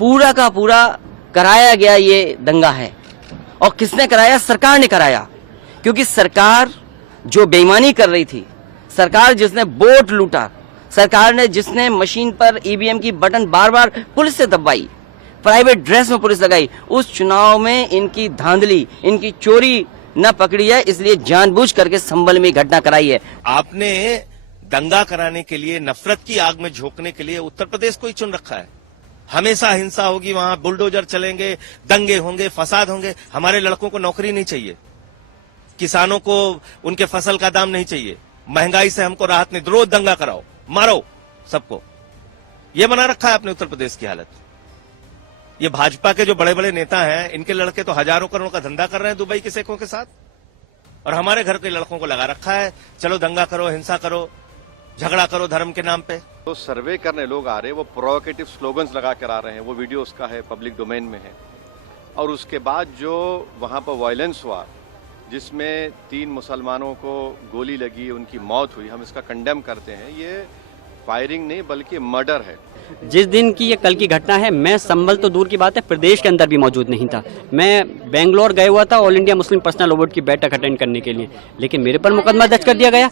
पूरा का पूरा कराया गया ये दंगा है। और किसने कराया? सरकार ने कराया, क्योंकि सरकार जो बेईमानी कर रही थी, सरकार जिसने वोट लूटा, सरकार ने जिसने मशीन पर ईवीएम की बटन बार बार पुलिस से दबाई, प्राइवेट ड्रेस में पुलिस लगाई, उस चुनाव में इनकी धांधली, इनकी चोरी न पकड़ी है, इसलिए जानबूझ करके संभल में घटना कराई है। आपने दंगा कराने के लिए, नफरत की आग में झोंकने के लिए उत्तर प्रदेश को ही चुन रखा है। हमेशा हिंसा होगी, वहां बुलडोजर चलेंगे, दंगे होंगे, फसाद होंगे। हमारे लड़कों को नौकरी नहीं चाहिए, किसानों को उनके फसल का दाम नहीं चाहिए, महंगाई से हमको राहत नहीं। रोज दंगा कराओ, मारो सबको। ये बना रखा है अपने उत्तर प्रदेश की हालत। ये भाजपा के जो बड़े बड़े नेता हैं, इनके लड़के तो हजारों करोड़ का धंधा कर रहे हैं दुबई के शेखों के साथ, और हमारे घर के लड़कों को लगा रखा है चलो दंगा करो, हिंसा करो, झगड़ा करो धर्म के नाम पे। तो सर्वे करने लोग आ रहे हैं, वो प्रोवोकेटिव स्लोगन्स लगा कर आ रहे हैं, वो वीडियो उसका है, पब्लिक डोमेन में है। और उसके बाद जो वहां पर वायलेंस हुआ, जिसमें 3 मुसलमानों को गोली लगी, उनकी मौत हुई, हम इसका कंडेम करते हैं। ये फायरिंग नहीं बल्कि मर्डर है। जिस दिन की ये कल की घटना है, मैं संभल तो दूर की बात है, प्रदेश के अंदर भी मौजूद नहीं था। मैं बेंगलोर गया हुआ था all India Muslim personal law board की बैठक अटेंड करने के लिए, लेकिन मेरे पर मुकदमा दर्ज कर दिया गया।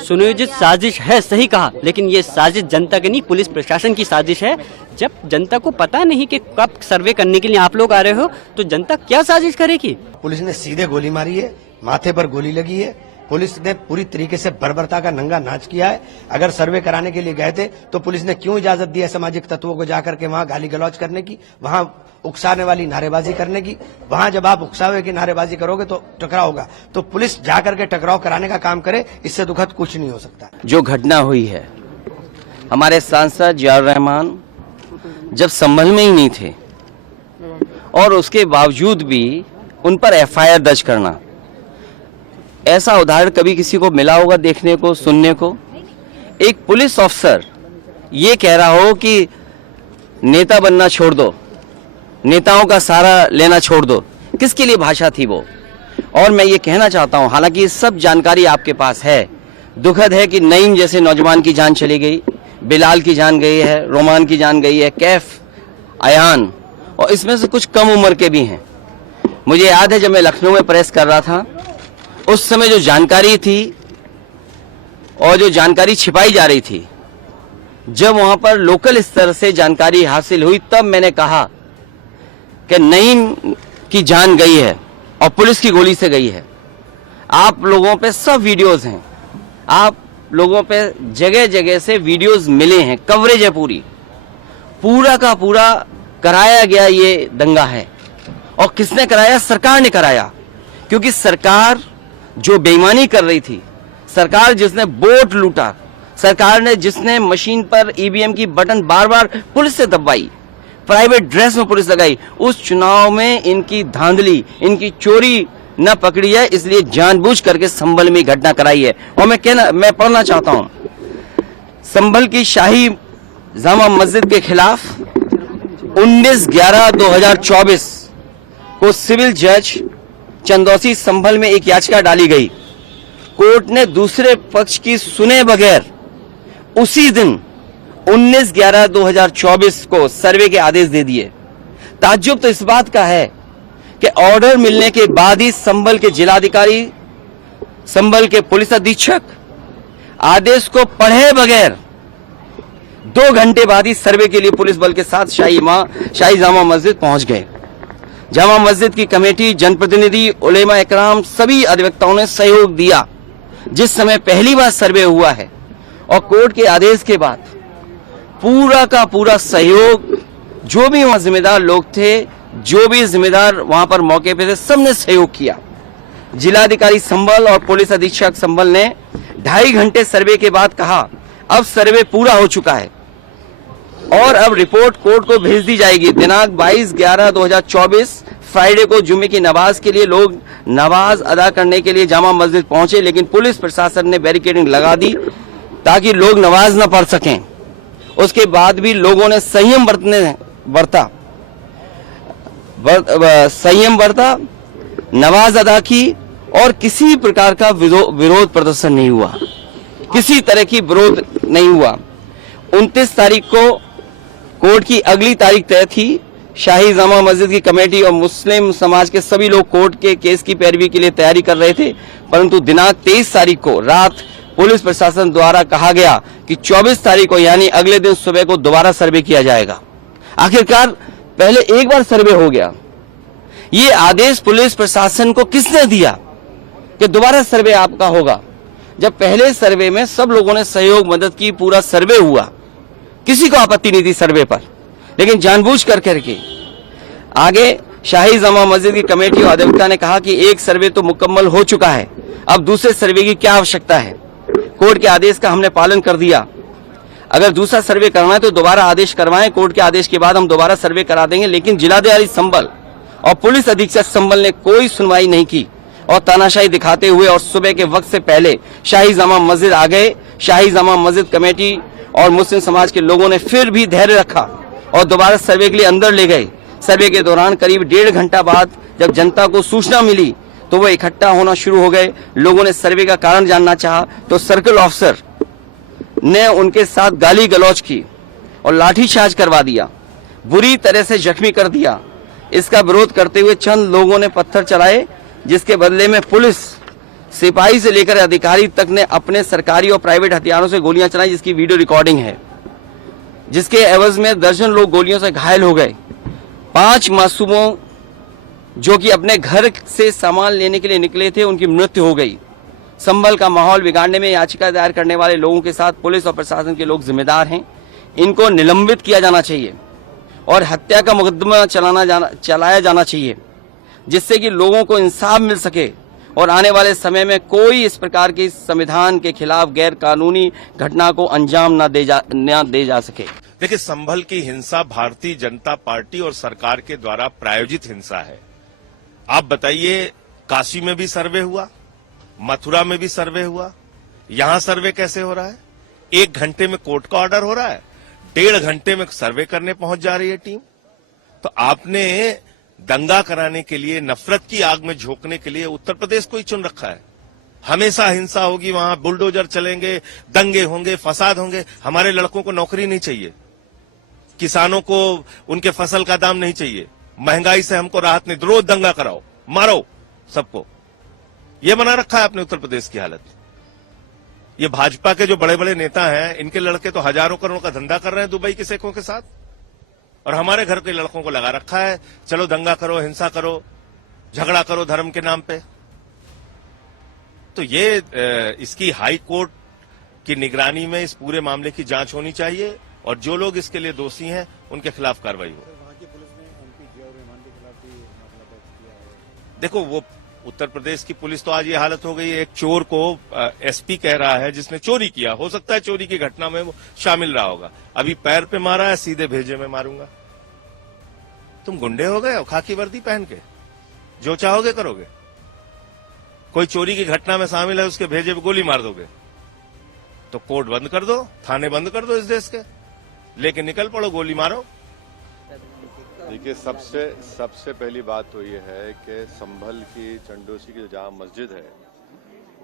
सुनियोजित साजिश है, सही कहा, लेकिन ये साजिश जनता की नहीं, पुलिस प्रशासन की साजिश है। जब जनता को पता नहीं कि कब सर्वे करने के लिए आप लोग आ रहे हो, तो जनता क्या साजिश करेगी? पुलिस ने सीधे गोली मारी है, माथे पर गोली लगी है। पुलिस ने पूरी तरीके से बर्बरता का नंगा नाच किया है। अगर सर्वे कराने के लिए गए थे तो पुलिस ने क्यों इजाजत दी है सामाजिक तत्वों को जाकर के वहां गाली गलौज करने की, वहां उकसाने वाली नारेबाजी करने की? वहां जब आप उकसावे की नारेबाजी करोगे तो टकराव होगा। तो पुलिस जाकर के टकराव कराने का काम करे, इससे दुखद कुछ नहीं हो सकता। जो घटना हुई है, हमारे सांसद जियाउर रहमान जब संभल में ही नहीं थे और उसके बावजूद भी उन पर एफआईआर दर्ज करना, ऐसा उदाहरण कभी किसी को मिला होगा देखने को, सुनने को? एक पुलिस ऑफिसर ये कह रहा हो कि नेता बनना छोड़ दो, नेताओं का सहारा लेना छोड़ दो, किसके लिए भाषा थी वो? और मैं ये कहना चाहता हूं, हालांकि सब जानकारी आपके पास है, दुखद है कि नईम जैसे नौजवान की जान चली गई, बिलाल की जान गई है, रोमान की जान गई है, कैफ, अयान, और इसमें से कुछ कम उम्र के भी हैं। मुझे याद है जब मैं लखनऊ में प्रेस कर रहा था, उस समय जो जानकारी थी और जो जानकारी छिपाई जा रही थी, जब वहां पर लोकल स्तर से जानकारी हासिल हुई, तब मैंने कहा कि नईम की जान गई है और पुलिस की गोली से गई है। आप लोगों पे सब वीडियोस हैं, आप लोगों पे जगह जगह से वीडियोस मिले हैं, कवरेज है पूरा का पूरा कराया गया ये दंगा है। और किसने कराया? सरकार ने कराया, क्योंकि सरकार जो बेईमानी कर रही थी, सरकार जिसने वोट लूटा, सरकार ने जिसने मशीन पर ईवीएम की बटन बार बार पुलिस से दबाई, प्राइवेट ड्रेस में पुलिस लगाई, उस चुनाव में इनकी धांधली, इनकी चोरी न पकड़ी है, इसलिए जानबूझ करके संभल में घटना कराई है। और मैं पढ़ना चाहता हूं, संभल की शाही जामा मस्जिद के खिलाफ 19/11/2024 को सिविल जज चंदौसी संभल में एक याचिका डाली गई। कोर्ट ने दूसरे पक्ष की सुने बगैर उसी दिन 19/11/2024 को सर्वे के आदेश दे दिए। ताज्जुब तो इस बात का है कि ऑर्डर मिलने के बाद ही संभल के जिलाधिकारी, संभल के पुलिस अधीक्षक आदेश को पढ़े बगैर 2 घंटे बाद ही सर्वे के लिए पुलिस बल के साथ शाही जामा मस्जिद पहुंच गए। जामा मस्जिद की कमेटी, जनप्रतिनिधि, उलेमा इकराम, सभी अधिवक्ताओं ने सहयोग दिया। जिस समय पहली बार सर्वे हुआ है और कोर्ट के आदेश के बाद पूरा का पूरा सहयोग, जो भी वहां जिम्मेदार लोग थे, जो भी जिम्मेदार वहां पर मौके पे थे, सबने सहयोग किया। जिलाधिकारी संभल और पुलिस अधीक्षक संभल ने 2.5 घंटे सर्वे के बाद कहा, अब सर्वे पूरा हो चुका है और अब रिपोर्ट कोर्ट को भेज दी जाएगी। दिनांक 22/11/2024 फ्राइडे को जुमे की नमाज के लिए लोग नमाज अदा करने के लिए जामा मस्जिद पहुंचे, लेकिन पुलिस प्रशासन ने बैरिकेडिंग लगा दी ताकि लोग नमाज न पढ़ सकें। उसके बाद भी लोगों ने संयम बरता, नमाज अदा की और किसी प्रकार का विरोध प्रदर्शन नहीं हुआ, किसी तरह की विरोध नहीं हुआ। 29 तारीख को कोर्ट कोर्ट की अगली तारीख तय थी। शाही जामा मस्जिद की कमेटी और मुस्लिम समाज के सभी लोग कोर्ट के केस की पैरवी के लिए तैयारी कर रहे थे, परंतु दिनांक 23 तारीख को रात पुलिस प्रशासन द्वारा कहा गया कि 24 तारीख को यानी अगले दिन सुबह को दोबारा सर्वे किया जाएगा। आखिरकार पहले एक बार सर्वे हो गया। ये आदेश पुलिस प्रशासन को किसने दिया कि दोबारा सर्वे आपका होगा, जब पहले सर्वे में सब लोगों ने सहयोग मदद की, पूरा सर्वे हुआ, किसी को आपत्ति नहीं थी सर्वे पर, लेकिन जानबूझ करके आगे शाही जामा मस्जिद की कमेटी और अधिवक्ता ने कहा कि एक सर्वे तो मुकम्मल हो चुका है, अब दूसरे सर्वे की क्या आवश्यकता है। कोर्ट के आदेश का हमने पालन कर दिया, अगर दूसरा सर्वे करना है तो दोबारा आदेश करवाएं, कोर्ट के आदेश के बाद हम दोबारा सर्वे करा देंगे। लेकिन जिलाधिकारी संभल और पुलिस अधीक्षक संभल ने कोई सुनवाई नहीं की और तानाशाही दिखाते हुए और सुबह के वक्त से पहले शाही जामा मस्जिद आ गए। शाही जामा मस्जिद कमेटी और मुस्लिम समाज के लोगों ने फिर भी धैर्य रखा और दोबारा सर्वे के लिए अंदर ले गए। सर्वे के दौरान करीब 1.5 घंटा बाद जब जनता को सूचना मिली तो वो इकट्ठा होना शुरू हो गए। लोगों ने सर्वे का कारण जानना चाहा तो सर्कल ऑफिसर ने उनके साथ गाली गलौज की और लाठीचार्ज करवा दिया, बुरी तरह से जख्मी कर दिया। इसका विरोध करते हुए चंद लोगों ने पत्थर चलाए, जिसके बदले में पुलिस सिपाही से लेकर अधिकारी तक ने अपने सरकारी और प्राइवेट हथियारों से गोलियां चलाई, जिसकी वीडियो रिकॉर्डिंग है, जिसके एवज में दर्जन लोग गोलियों से घायल हो गए। 5 मासूमों जो कि अपने घर से सामान लेने के लिए निकले थे, उनकी मृत्यु हो गई। संभल का माहौल बिगाड़ने में याचिका दायर करने वाले लोगों के साथ पुलिस और प्रशासन के लोग जिम्मेदार हैं। इनको निलंबित किया जाना चाहिए और हत्या का मुकदमा चलाया जाना चाहिए, जिससे कि लोगों को इंसाफ मिल सके और आने वाले समय में कोई इस प्रकार की संविधान के खिलाफ गैर कानूनी घटना को अंजाम न दे जा सके। देखिए, संभल की हिंसा भारतीय जनता पार्टी और सरकार के द्वारा प्रायोजित हिंसा है। आप बताइए, काशी में भी सर्वे हुआ, मथुरा में भी सर्वे हुआ, यहां सर्वे कैसे हो रहा है? 1 घंटे में कोर्ट का ऑर्डर हो रहा है, 1.5 घंटे में सर्वे करने पहुंच जा रही है टीम। तो आपने दंगा कराने के लिए, नफरत की आग में झोंकने के लिए उत्तर प्रदेश को ही चुन रखा है। हमेशा हिंसा होगी, वहां बुलडोजर चलेंगे, दंगे होंगे, फसाद होंगे। हमारे लड़कों को नौकरी नहीं चाहिए, किसानों को उनके फसल का दाम नहीं चाहिए, महंगाई से हमको राहत नहीं, रोज दंगा कराओ, मारो सबको। ये बना रखा है अपने उत्तर प्रदेश की हालत। ये भाजपा के जो बड़े बड़े नेता हैं, इनके लड़के तो हजारों करोड़ का धंधा कर रहे हैं दुबई के शेखों के साथ, और हमारे घर के लड़कों को लगा रखा है चलो दंगा करो, हिंसा करो, झगड़ा करो धर्म के नाम पे। तो ये इसकी हाई कोर्ट की निगरानी में इस पूरे मामले की जांच होनी चाहिए और जो लोग इसके लिए दोषी हैं उनके खिलाफ कार्रवाई हो। देखो, वो उत्तर प्रदेश की पुलिस तो आज ये हालत हो गई है, एक चोर को एसपी कह रहा है जिसने चोरी किया, हो सकता है चोरी की घटना में वो शामिल रहा होगा, अभी पैर पे मारा है, सीधे भेजे में मारूंगा। तुम गुंडे हो गए हो खाकी वर्दी पहन के, जो चाहोगे करोगे। कोई चोरी की घटना में शामिल है, उसके भेजे पे गोली मार दोगे तो कोर्ट बंद कर दो, थाने बंद कर दो इस देश के, लेके निकल पड़ो, गोली मारो। देखिए, सबसे पहली बात तो ये है कि संभल की चंडोसी की जो जामा मस्जिद है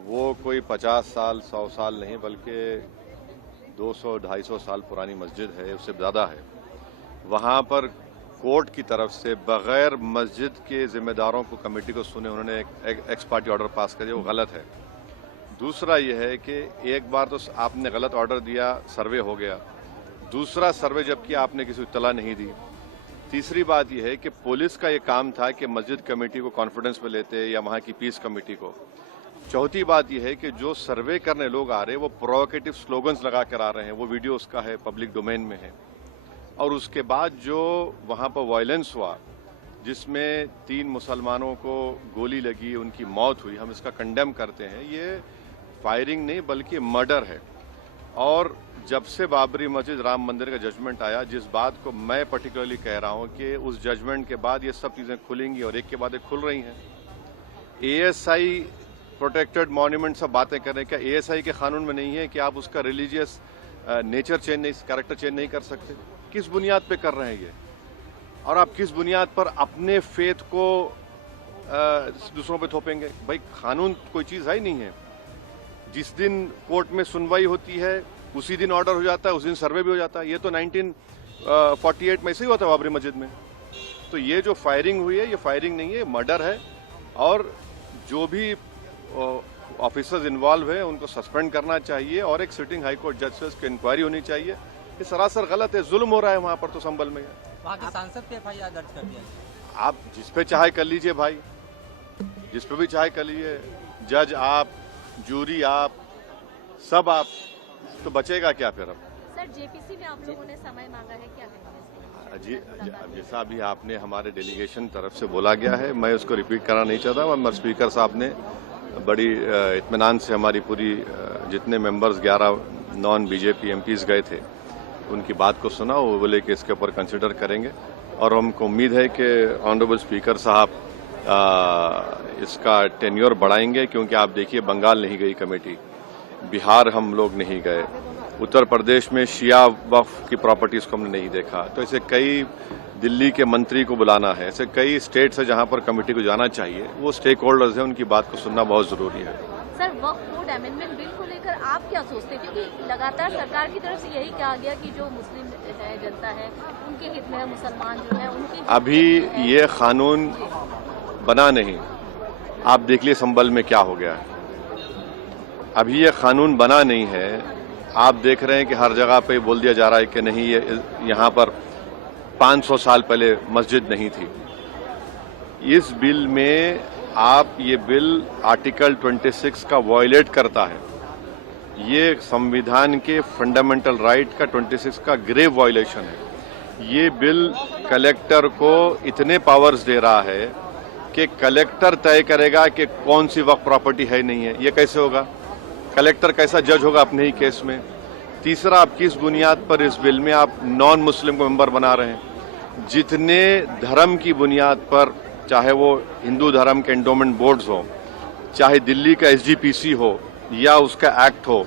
वो कोई 50 साल 100 साल नहीं बल्कि 200-250 साल पुरानी मस्जिद है, उससे ज़्यादा है। वहाँ पर कोर्ट की तरफ से बगैर मस्जिद के जिम्मेदारों को, कमेटी को सुने उन्होंने एक एक्स पार्टी ऑर्डर पास कर दिया, वो गलत है। दूसरा ये है कि एक बार तो आपने गलत ऑर्डर दिया, सर्वे हो गया, दूसरा सर्वे जबकि आपने किसी को इत्तला नहीं दी। तीसरी बात यह है कि पुलिस का ये काम था कि मस्जिद कमेटी को कॉन्फिडेंस में लेते या वहाँ की पीस कमेटी को। चौथी बात यह है कि जो सर्वे करने लोग आ रहे हैं वो प्रोवोकेटिव स्लोगन्स लगा कर आ रहे हैं, वो वीडियो उसका है, पब्लिक डोमेन में है। और उसके बाद जो वहाँ पर वायलेंस हुआ जिसमें 3 मुसलमानों को गोली लगी, उनकी मौत हुई, हम इसका कंडेम करते हैं। ये फायरिंग नहीं बल्कि मर्डर है। और जब से बाबरी मस्जिद, राम मंदिर का जजमेंट आया, जिस बात को मैं पर्टिकुलरली कह रहा हूं कि उस जजमेंट के बाद ये सब चीज़ें खुलेंगी और एक के बाद एक खुल रही हैं। एएसआई प्रोटेक्टेड मॉन्यूमेंट सब बातें कर रहे हैं, क्या एएसआई के कानून में नहीं है कि आप उसका रिलीजियस नेचर चेंज नहीं, कैरेक्टर चेंज नहीं कर सकते? किस बुनियाद पे कर रहे हैं ये? और आप किस बुनियाद पर अपने फेथ को दूसरों पे थोपेंगे? भाई, कानून कोई चीज़ है ही नहीं है। जिस दिन कोर्ट में सुनवाई होती है उसी दिन ऑर्डर हो जाता है, उस दिन सर्वे भी हो जाता है। ये तो 48 में ऐसे ही हुआ था बाबरी मस्जिद में। तो ये जो फायरिंग हुई है, ये फायरिंग नहीं है, मर्डर है। और जो भी ऑफिसर्स इन्वॉल्व है उनको सस्पेंड करना चाहिए और एक सिटिंग हाई कोर्ट जज से उसकी इंक्वायरी होनी चाहिए। ये सरासर गलत है, जुल्म हो रहा है वहां पर। तो संभल में वहाँ के सांसद पे एफआईआर दर्ज कर दिया। आप जिस पे चाहे कर लीजिए भाई, जिस पे भी चाहे कर लीजिए, जज आप, जूरी आप, सब आप, तो बचेगा क्या फिर अब? सर जेपीसी में आप लोगों ने समय मांगा है, क्या कहेंगे? जी, जैसा अभी आपने हमारे डेलीगेशन तरफ से बोला गया है, मैं उसको रिपीट करना नहीं चाहता। मगर स्पीकर साहब ने बड़ी इत्मीनान से हमारी पूरी जितने मेंबर्स 11 नॉन बीजेपी एमपीज गए थे उनकी बात को सुना। वो बोले कि इसके ऊपर कंसिडर करेंगे और हमको उम्मीद है कि ऑनरेबल स्पीकर साहब इसका टेन्योर बढ़ाएंगे। क्योंकि आप देखिए, बंगाल नहीं गई कमेटी, बिहार हम लोग नहीं गए, उत्तर प्रदेश में शिया वक्फ की प्रॉपर्टीज को हमने नहीं देखा। तो ऐसे कई, दिल्ली के मंत्री को बुलाना है, ऐसे कई स्टेट्स है जहां पर कमेटी को जाना चाहिए। वो स्टेक होल्डर्स हैं, उनकी बात को सुनना बहुत जरूरी है। सर वक्फ बोर्ड अमेंडमेंट बिल को लेकर आप क्या सोचते हैं? क्योंकि लगातार सरकार की तरफ से यही कहा गया कि जो मुस्लिम है, जनता है, उनके हित में है, मुसलमान जो है उनके। अभी ये कानून बना नहीं, आप देख लिए संभल में क्या हो गया है। अभी ये कानून बना नहीं है, आप देख रहे हैं कि हर जगह पे बोल दिया जा रहा है कि नहीं, ये यहाँ पर 500 साल पहले मस्जिद नहीं थी। इस बिल में आप, ये बिल आर्टिकल 26 का वायलेट करता है। ये संविधान के फंडामेंटल राइट का 26 का ग्रेव वायलेशन है। ये बिल कलेक्टर को इतने पावर्स दे रहा है कि कलेक्टर तय करेगा कि कौन सी वक्फ प्रॉपर्टी है नहीं है। ये कैसे होगा? कलेक्टर कैसा जज होगा अपने ही केस में? तीसरा, आप किस बुनियाद पर इस बिल में आप नॉन मुस्लिम को मेंबर बना रहे हैं? जितने धर्म की बुनियाद पर, चाहे वो हिंदू धर्म के एंडोमेंट बोर्ड्स हो, चाहे दिल्ली का एसजीपीसी हो, या उसका एक्ट हो,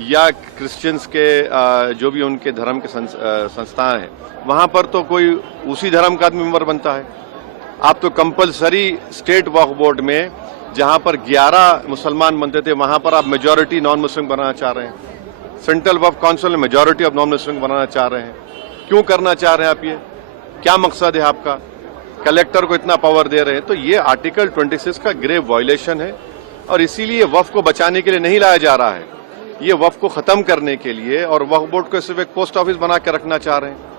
या क्रिश्चियंस के जो भी उनके धर्म के संस्थान हैं, वहां पर तो कोई उसी धर्म का आदमी मेंबर बनता है। आप तो कंपलसरी स्टेट वक्फ बोर्ड में जहां पर 11 मुसलमान बनते थे, वहां पर आप मेजॉरिटी नॉन मुस्लिम बनाना चाह रहे हैं। सेंट्रल वक्फ काउंसिल में मेजॉरिटी ऑफ नॉन मुस्लिम बनाना चाह रहे हैं। क्यों करना चाह रहे हैं आप? ये क्या मकसद है आपका? कलेक्टर को इतना पावर दे रहे हैं। तो ये आर्टिकल 26 का ग्रेव वायलेशन है और इसीलिए वक्फ को बचाने के लिए नहीं लाया जा रहा है। ये वक्फ को खत्म करने के लिए, और वक्फ बोर्ड को सिर्फ एक पोस्ट ऑफिस बना के रखना चाह रहे हैं।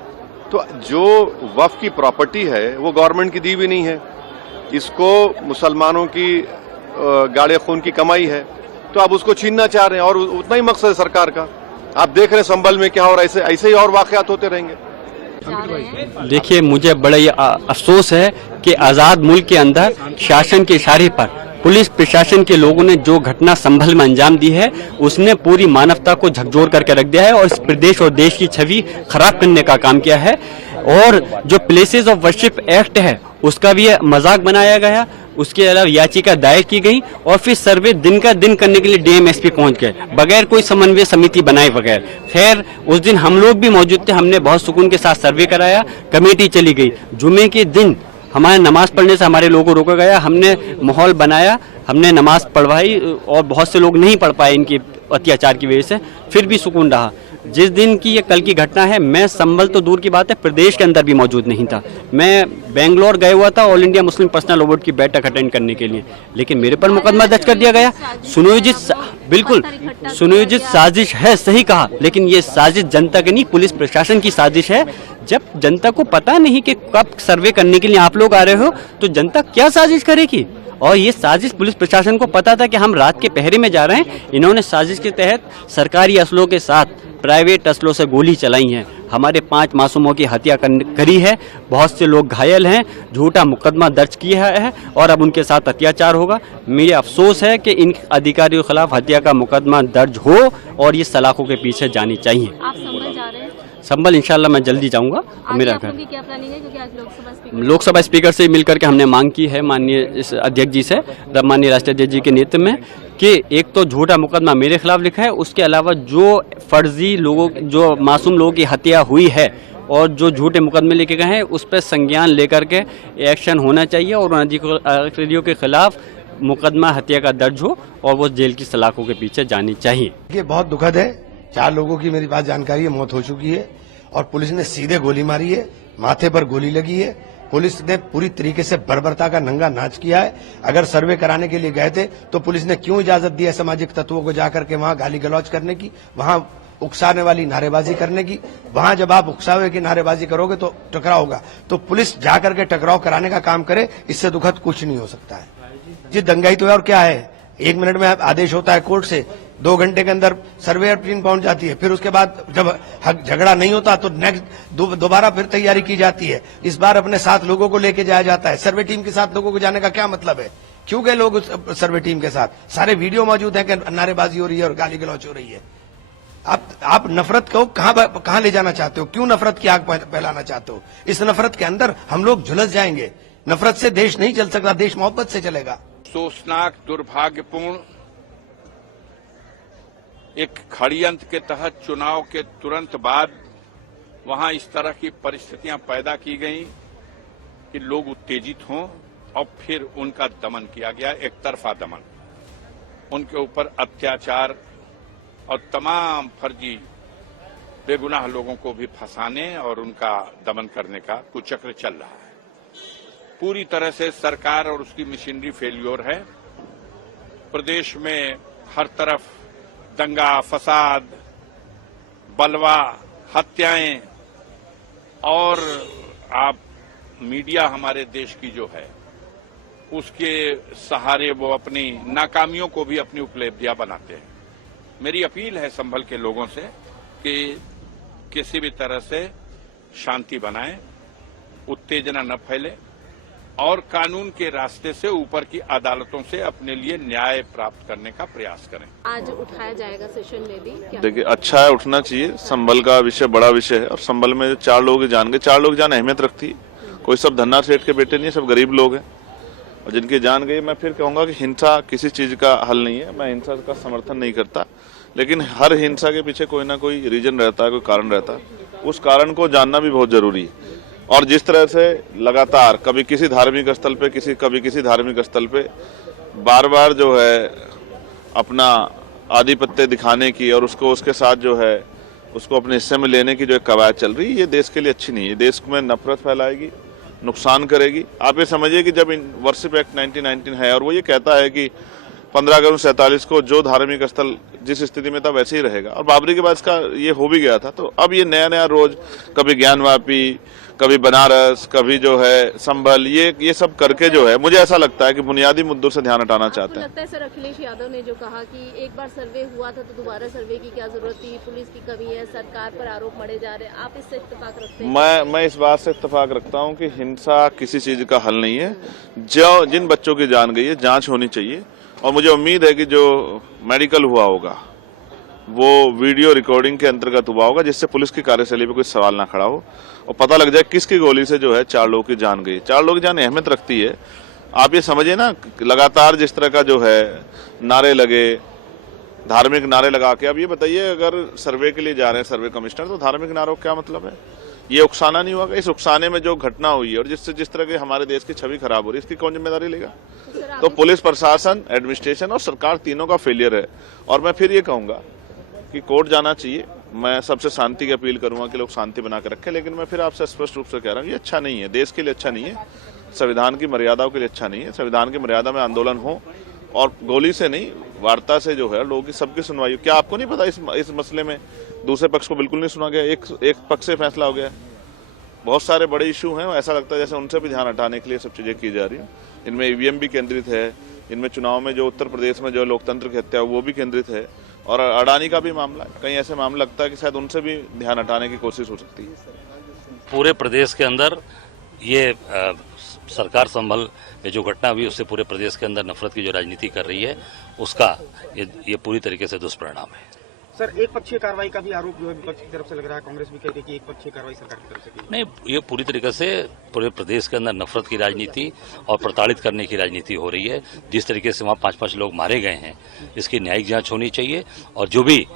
तो जो वक्फ की प्रॉपर्टी है वो गवर्नमेंट की दी भी नहीं है, इसको मुसलमानों की गाड़े खून की कमाई है, तो आप उसको छीनना चाह रहे हैं। और उतना ही मकसद है सरकार का। आप देख रहे हैं संभल में क्या हो रहा है, ऐसे ही और वाकयात होते रहेंगे। देखिए, मुझे बड़ा ये अफसोस है कि आज़ाद मुल्क के अंदर शासन के इशारे पर पुलिस प्रशासन के लोगों ने जो घटना संभल में अंजाम दी है, उसने पूरी मानवता को झकझोर करके रख दिया है और इस प्रदेश और देश की छवि खराब करने का काम किया है। और जो प्लेसेस ऑफ वर्शिप एक्ट है, उसका भी मजाक बनाया गया। उसके अलावा याचिका दायर की गई और फिर सर्वे दिन का दिन करने के लिए डीएमएसपी पहुंच गए, बगैर कोई समन्वय समिति बनाए बगैर। खैर, उस दिन हम लोग भी मौजूद थे, हमने बहुत सुकून के साथ सर्वे कराया, कमेटी चली गई। जुमे के दिन हमारे नमाज पढ़ने से हमारे लोगों को रोका गया, हमने माहौल बनाया, हमने नमाज पढ़वाई और बहुत से लोग नहीं पढ़ पाए इनकी अत्याचार की वजह से, फिर भी सुकून रहा। जिस दिन की ये कल की घटना है, मैं संभल तो दूर की बात है, प्रदेश के अंदर भी मौजूद नहीं था। मैं बेंगलोर गया हुआ था all India Muslim personal law board की बैठक अटेंड करने के लिए, लेकिन मेरे पर मुकदमा दर्ज कर दिया गया। बिल्कुल सुनियोजित साजिश है, सही कहा, लेकिन ये साजिश जनता की नहीं, पुलिस प्रशासन की साजिश है। जब जनता को पता नहीं कि कब सर्वे करने के लिए आप लोग आ रहे हो, तो जनता क्या साजिश करेगी? और ये साजिश पुलिस प्रशासन को पता था कि हम रात के पहरे में जा रहे हैं। इन्होंने साजिश के तहत सरकारी असलों के साथ प्राइवेट असलों से गोली चलाई है, हमारे 5 मासूमों की हत्या करी है, बहुत से लोग घायल हैं, झूठा मुकदमा दर्ज किया है और अब उनके साथ अत्याचार होगा। मुझे अफसोस है कि इन अधिकारियों के खिलाफ हत्या का मुकदमा दर्ज हो और ये सलाखों के पीछे जानी चाहिए। आप संभल जा रहे हैं? संभल इंशाल्लाह मैं जल्दी जाऊंगा। मेरा घर क्या प्लानिंग है? क्योंकि आज लोकसभा स्पीकर से मिलकर के हमने मांग की है माननीय अध्यक्ष जी से, माननीय राष्ट्रीय अध्यक्ष जी के नेतृत्व में, कि एक तो झूठा मुकदमा मेरे खिलाफ लिखा है, उसके अलावा जो फर्जी लोगों, जो मासूम लोगों की हत्या हुई है और जो झूठे मुकदमे लेके गए हैं, उस पर संज्ञान लेकर के एक्शन होना चाहिए और उन अधिकारियों के खिलाफ मुकदमा हत्या का दर्ज हो और वो जेल की सलाखों के पीछे जानी चाहिए। ये बहुत दुखद है, 4 लोगों की मेरी पास जानकारी है मौत हो चुकी है और पुलिस ने सीधे गोली मारी है, माथे पर गोली लगी है। पुलिस ने पूरी तरीके से बर्बरता का नंगा नाच किया है। अगर सर्वे कराने के लिए गए थे तो पुलिस ने क्यों इजाजत दी असामाजिक तत्वों को जाकर के वहां गाली गलौज करने की, वहां उकसाने वाली नारेबाजी करने की। वहां जब आप उकसावे की नारेबाजी करोगे तो टकराव होगा, तो पुलिस जाकर के टकराव कराने का काम करे, इससे दुखद कुछ नहीं हो सकता है। जी दंगाई तो है, और क्या है, 1 मिनट में आदेश होता है कोर्ट से, 2 घंटे के अंदर सर्वेयर टीम पहुंच जाती है, फिर उसके बाद जब झगड़ा नहीं होता तो नेक्स्ट दोबारा फिर तैयारी की जाती है। इस बार अपने साथ लोगों को लेके जाया जाता है। सर्वे टीम के साथ लोगों को जाने का क्या मतलब है? क्यों गए लोग उस सर्वे टीम के साथ? सारे वीडियो मौजूद है कि नारेबाजी हो रही है और गाली गलौज हो रही है। आप नफरत को कहां ले जाना चाहते हो? क्यों नफरत की आग फैलाना चाहते हो? इस नफरत के अंदर हम लोग झुलस जाएंगे। नफरत से देश नहीं चल सकता, देश मोहब्बत से चलेगा। अफसोसनाक, दुर्भाग्यपूर्ण एक षड्यंत्र के तहत चुनाव के तुरंत बाद वहां इस तरह की परिस्थितियां पैदा की गई कि लोग उत्तेजित हों और फिर उनका दमन किया गया, एक तरफा दमन। उनके ऊपर अत्याचार और तमाम फर्जी बेगुनाह लोगों को भी फंसाने और उनका दमन करने का कुचक्र चल रहा है। पूरी तरह से सरकार और उसकी मशीनरी फेल्योर है। प्रदेश में हर तरफ दंगा, फसाद, बलवा, हत्याएं, और आप मीडिया हमारे देश की जो है उसके सहारे वो अपनी नाकामियों को भी अपनी उपलब्धियां बनाते हैं। मेरी अपील है संभल के लोगों से कि किसी भी तरह से शांति बनाएं, उत्तेजना न फैले और कानून के रास्ते से ऊपर की अदालतों से अपने लिए न्याय प्राप्त करने का प्रयास करें। आज उठाया जाएगा सेशन में भी? देखिए, अच्छा है, उठना चाहिए। संभल का विषय बड़ा विषय है और संभल में 4 लोगों की जान गई। 4 लोग जान अहमियत रखती है। कोई सब धन्ना सेठ के बेटे नहीं है, सब गरीब लोग हैं और जिनकी जान गई। मैं फिर कहूंगा कि हिंसा किसी चीज का हल नहीं है। मैं हिंसा का समर्थन नहीं करता, लेकिन हर हिंसा के पीछे कोई ना कोई रीजन रहता है, कोई कारण रहता है। उस कारण को जानना भी बहुत जरूरी है। और जिस तरह से लगातार कभी किसी धार्मिक स्थल पे कभी किसी धार्मिक स्थल पे बार बार जो है अपना आधिपत्य दिखाने की और उसको उसके साथ जो है उसको अपने हिस्से में लेने की जो एक कवायद चल रही है, ये देश के लिए अच्छी नहीं है। देश में नफरत फैलाएगी, नुकसान करेगी। आप ये समझिए कि जब वर्शिप एक्ट 1919 है और वो ये कहता है कि 15 अगस्त 47 को जो धार्मिक स्थल जिस स्थिति में था वैसे ही रहेगा, और बाबरी के बाद इसका ये हो भी गया था। तो अब ये नया रोज कभी ज्ञानवापी, कभी बनारस, कभी जो है संभल, ये सब करके जो है मुझे ऐसा लगता है कि बुनियादी मुद्दों से ध्यान हटाना चाहते हैं। लगता है सर अखिलेश यादव ने जो कहा कि एक बार सर्वे हुआ था तो दोबारा सर्वे की क्या जरूरत थी, पुलिस की कमी है, सरकार पर आरोप मढ़े जा रहे हैं, आप इससे इत्तेफाक रखते हैं? मैं इस बात से इत्तेफाक रखता हूं कि हिंसा किसी चीज का हल नहीं है। जो जिन बच्चों की जान गई है, जांच होनी चाहिए और मुझे उम्मीद है कि जो मेडिकल हुआ होगा वो वीडियो रिकॉर्डिंग के अंतर्गत हुआ होगा, जिससे पुलिस की कार्यशैली पे कोई सवाल ना खड़ा हो और पता लग जाए किसकी गोली से जो है 4 लोगों की जान गई। 4 लोगों की जान अहमियत रखती है। आप ये समझिए ना, लगातार जिस तरह का जो है नारे लगे, धार्मिक नारे लगा के, अब ये बताइए अगर सर्वे के लिए जा रहे हैं सर्वे कमिश्नर, तो धार्मिक नारों का क्या मतलब है? ये उकसाना नहीं होगा? इस उकसाने में जो घटना हुई है और जिससे जिस तरह के हमारे देश की छवि खराब हो रही है, इसकी कौन जिम्मेदारी लेगा? तो पुलिस प्रशासन, एडमिनिस्ट्रेशन और सरकार तीनों का फेलियर है। और मैं फिर ये कहूंगा कि कोर्ट जाना चाहिए। मैं सबसे शांति की अपील करूंगा कि लोग शांति बना के रखें, लेकिन मैं फिर आपसे स्पष्ट रूप से कह रहा हूं, ये अच्छा नहीं है, देश के लिए अच्छा नहीं है, संविधान की मर्यादाओं के लिए अच्छा नहीं है। संविधान की मर्यादा में आंदोलन हो और गोली से नहीं, वार्ता से जो है लोगों की सबकी सुनवाई हो। क्या आपको नहीं पता इस मसले में दूसरे पक्ष को बिल्कुल नहीं सुना गया, एक पक्ष से फैसला हो गया? बहुत सारे बड़े इशू हैं, ऐसा लगता है जैसे उनसे भी ध्यान हटाने के लिए सब चीजें की जा रही हैं। इनमें ईवीएम भी केंद्रित है, इनमें चुनाव में जो उत्तर प्रदेश में जो लोकतंत्र की हत्या वो भी केंद्रित है, और अडानी का भी मामला है। कहीं ऐसे मामला लगता है कि शायद उनसे भी ध्यान हटाने की कोशिश हो सकती है। पूरे प्रदेश के अंदर ये सरकार संभल में जो घटना हुई उससे पूरे प्रदेश के अंदर नफरत की जो राजनीति कर रही है उसका ये पूरी तरीके से दुष्परिणाम है। सर, एक पक्षीय कार्रवाई का भी आरोप जो है विपक्ष की तरफ से लग रहा है, कांग्रेस भी कहती है कि एक पक्षीय कार्रवाई सरकार की तरफ से की। नहीं, ये पूरी तरीके से पूरे प्रदेश के अंदर नफरत की राजनीति और प्रताड़ित करने की राजनीति हो रही है। जिस तरीके से वहाँ 5-5 लोग मारे गए हैं, इसकी न्यायिक जांच होनी चाहिए और जो भी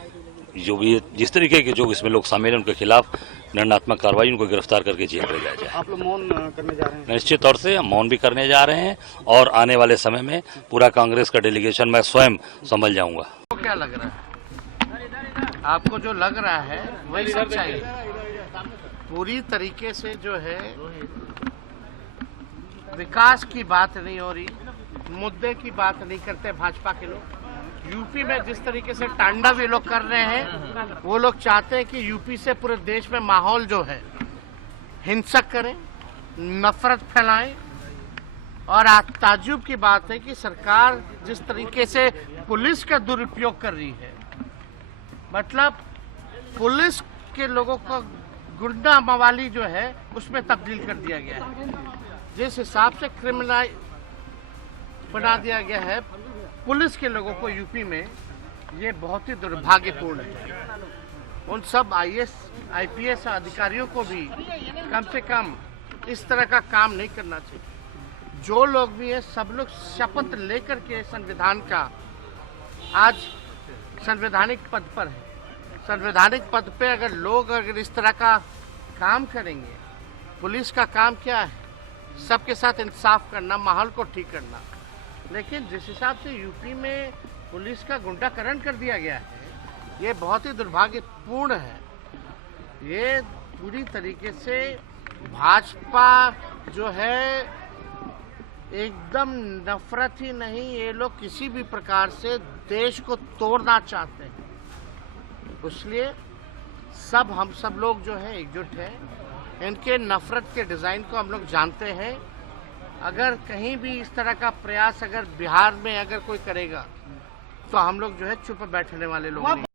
जिस तरीके के जो इसमें लोग शामिल हैं उनके खिलाफ दंडात्मक कार्रवाई, उनको गिरफ्तार करके जेल भेजा जाए। आप लोग मौन करने जा रहे हैं? निश्चित तौर से हम मौन भी करने जा रहे हैं और आने वाले समय में पूरा कांग्रेस का डेलीगेशन मैं स्वयं संभल जाऊंगा। क्या लग रहा है आपको? जो लग रहा है वही सच्चाई है। पूरी तरीके से जो है विकास की बात नहीं हो रही, मुद्दे की बात नहीं करते भाजपा के लोग। यूपी में जिस तरीके से तांडव ये लोग कर रहे हैं, वो लोग चाहते हैं कि यूपी से पूरे देश में माहौल जो है हिंसक करें, नफरत फैलाएं। और ताज्जुब की बात है कि सरकार जिस तरीके से पुलिस का दुरुपयोग कर रही है, मतलब पुलिस के लोगों को गुंडा मवाली जो है उसमें तब्दील कर दिया गया है। जिस हिसाब से क्रिमिनल बना दिया गया है पुलिस के लोगों को यूपी में, ये बहुत ही दुर्भाग्यपूर्ण है। उन सब आईएएस आईपीएस अधिकारियों को भी कम से कम इस तरह का काम नहीं करना चाहिए। जो लोग भी हैं सब लोग शपथ लेकर के संविधान का आज संवैधानिक पद पर है। संवैधानिक पद पे अगर लोग अगर इस तरह का काम करेंगे, पुलिस का काम क्या है? सबके साथ इंसाफ करना, माहौल को ठीक करना। लेकिन जिस हिसाब से यूपी में पुलिस का गुंडाकरण कर दिया गया है, ये बहुत ही दुर्भाग्यपूर्ण है। ये पूरी तरीके से भाजपा जो है एकदम नफरत ही नहीं, ये लोग किसी भी प्रकार से देश को तोड़ना चाहते हैं। इसलिए हम सब लोग जो है एकजुट है। इनके नफरत के डिज़ाइन को हम लोग जानते हैं। अगर कहीं भी इस तरह का प्रयास अगर बिहार में अगर कोई करेगा तो हम लोग जो है चुप बैठने वाले लोग नहीं।